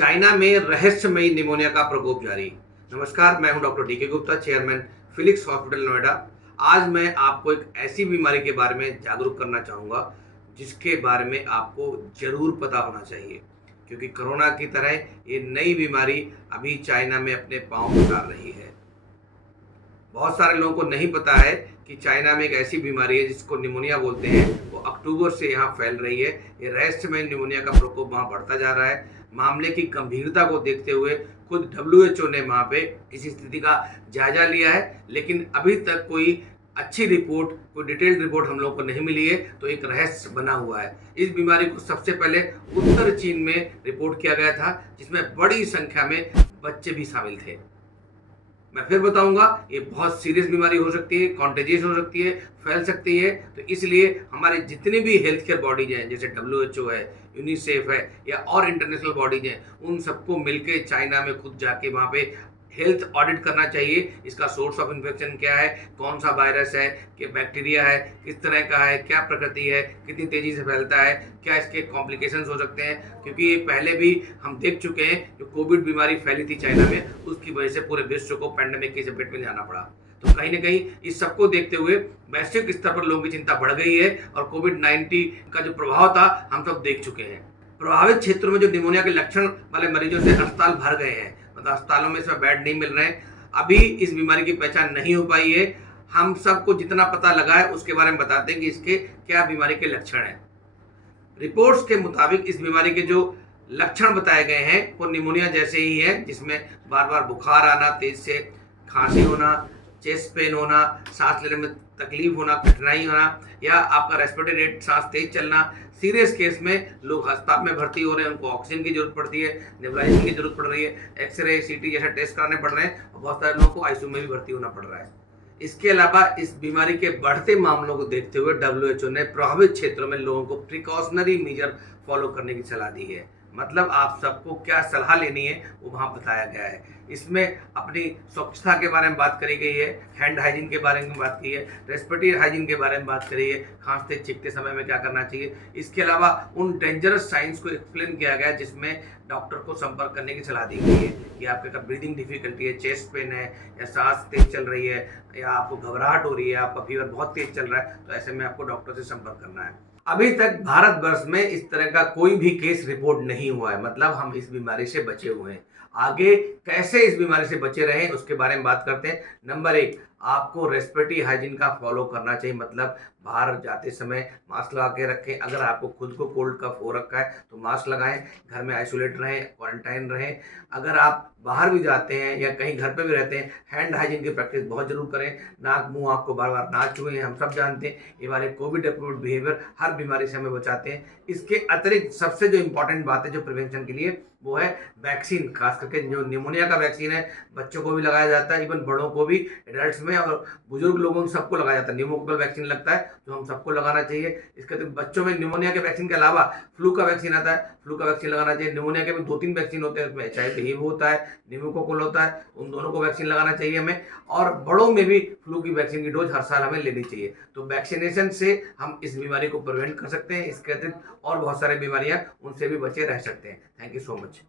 China में रहस्यमयी pneumonia का प्रकोप जारी। नमस्कार, मैं हूं doctor DK Gupta, chairman Felix hospital Noida. आज मैं आपको एक ऐसी बीमारी के बारे में जागरूक करना चाहूँगा जिसके बारे में आपको ज़रूर पता होना चाहिए, क्योंकि कोरोना की तरह ये नई बीमारी अभी चाइना में अपने पाँव पसार रही है। बहुत सारे लोगों को नहीं पता है कि चाइना में एक ऐसी बीमारी है जिसको निमोनिया बोलते हैं, वो अक्टूबर से यहाँ फैल रही है। ये रहस्यमय निमोनिया का प्रकोप वहाँ बढ़ता जा रहा है। मामले की गंभीरता को देखते हुए खुद डब्ल्यूएचओ ने वहाँ पे इस स्थिति का जायजा लिया है, लेकिन अभी तक कोई अच्छी रिपोर्ट, कोई डिटेल्ड रिपोर्ट हम लोगों को नहीं मिली है, तो एक रहस्य बना हुआ है। इस बीमारी को सबसे पहले उत्तर चीन में रिपोर्ट किया गया था, जिसमें बड़ी संख्या में बच्चे भी शामिल थे। मैं फिर बताऊंगा, ये बहुत सीरियस बीमारी हो सकती है, कॉन्टेजियस हो सकती है, फैल सकती है। तो इसलिए हमारे जितने भी हेल्थ केयर बॉडीज हैं, जैसे डब्ल्यूएचओ है, यूनिसेफ है या और इंटरनेशनल बॉडीज हैं, उन सबको मिलके चाइना में खुद जाके वहाँ पे हेल्थ ऑडिट करना चाहिए। इसका सोर्स ऑफ इन्फेक्शन क्या है, कौन सा वायरस है, कि बैक्टीरिया है, किस तरह का है, क्या प्रकृति है, कितनी तेज़ी से फैलता है, क्या इसके कॉम्प्लिकेशंस हो सकते हैं। क्योंकि ये पहले भी हम देख चुके हैं, जो कोविड बीमारी फैली थी चाइना में, उसकी वजह से पूरे विश्व को पैंडेमिक की चपेट में जाना पड़ा। तो कहीं न कहीं इस सबको देखते हुए वैश्विक स्तर पर लोगों की चिंता बढ़ गई है और कोविड-19 का जो प्रभाव था, हम सब देख चुके हैं। प्रभावित क्षेत्रों में जो निमोनिया के लक्षण वाले मरीजों से अस्पताल भर गए हैं, मतलब अस्पतालों में इसमें बेड नहीं मिल रहे हैं। अभी इस बीमारी की पहचान नहीं हो पाई है। हम सबको जितना पता लगा है उसके बारे में बताते हैं कि इसके क्या बीमारी के लक्षण हैं। रिपोर्ट्स के मुताबिक इस बीमारी के जो लक्षण बताए गए हैं वो निमोनिया जैसे ही है, जिसमें बार बार बुखार आना, तेज से खांसी होना, चेस्ट पेन होना, सांस लेने में तकलीफ होना, कठिनाई होना, या आपका रेस्पिरेटरी रेट, सांस तेज चलना। सीरियस केस में लोग अस्पताल में भर्ती हो रहे हैं, उनको ऑक्सीजन की जरूरत पड़ती है, नेबुलाइजेशन की जरूरत पड़ रही है, एक्सरे, सीटी जैसे टेस्ट कराने पड़ रहे हैं, और बहुत सारे लोगों को आईसीयू में भी भर्ती होना पड़ रहा है। इसके अलावा इस बीमारी के बढ़ते मामलों को देखते हुए डब्ल्यूएचओ ने प्रभावित क्षेत्रों में लोगों को प्रिकॉशनरी मेजर फॉलो करने की सलाह दी है। मतलब आप सबको क्या सलाह लेनी है वो वहाँ बताया गया है। इसमें अपनी स्वच्छता के बारे में बात करी गई है, हैंड हाइजीन के बारे में बात की है, रेस्पिरेटरी हाइजीन के बारे में बात करी है, खांसते छींकते समय में क्या करना चाहिए। इसके अलावा उन डेंजरस साइंस को एक्सप्लेन किया गया जिसमें डॉक्टर को संपर्क करने की सलाह दी गई है कि आपके अगर ब्रीदिंग डिफिकल्टी है, चेस्ट पेन है, या सांस तेज चल रही है, या आपको घबराहट हो रही है, आपका फीवर बहुत तेज चल रहा है, तो ऐसे में आपको डॉक्टर से संपर्क करना है। अभी तक भारतवर्ष में इस तरह का कोई भी केस रिपोर्ट नहीं हुआ है, मतलब हम इस बीमारी से बचे हुए हैं। आगे कैसे इस बीमारी से बचे रहें उसके बारे में बात करते हैं। नंबर 1, आपको रेस्पिरेटरी हाइजीन का फॉलो करना चाहिए, मतलब बाहर जाते समय मास्क लगा के रखें। अगर आपको खुद को कोल्ड कफ हो रखा है तो मास्क लगाएं, घर में आइसोलेट रहें, क्वारंटाइन रहें। अगर आप बाहर भी जाते हैं या कहीं घर पे भी रहते हैं, हैंड हाइजीन की प्रैक्टिस बहुत जरूर करें। नाक मुंह आपको बार बार ना छुएं, हम सब जानते हैं ये वाले कोविड अप्रूव्ड बिहेवियर हर बीमारी से हमें बचाते हैं। इसके अतिरिक्त सबसे जो इंपॉर्टेंट बात है जो प्रिवेंशन के लिए, वो है वैक्सीन। खास करके जो निमोनिया का वैक्सीन है, बच्चों को भी लगाया जाता है, इवन बड़ों को भी, एडल्ट्स में और बुजुर्ग लोगों को सबको लगाया जाता है। निमोकोकल वैक्सीन लगता है जो हम सबको लगाना चाहिए। इसके अतिरिक्त बच्चों में निमोनिया के वैक्सीन के अलावा फ्लू का वैक्सीन आता है, फ्लू का वैक्सीन लगाना चाहिए। निमोनिया के भी 2-3 वैक्सीन होते हैं, उसमें HIV होता है, निमोकोकल होता है, उन दोनों को वैक्सीन लगाना चाहिए हमें। और बड़ों में भी फ्लू की वैक्सीन की डोज हर साल हमें लेनी चाहिए। तो वैक्सीनेशन से हम इस बीमारी को प्रिवेंट कर सकते हैं। इसके अतिरिक्त और बहुत सारी बीमारियां, उनसे भी बचे रह सकते हैं। Thank you so much.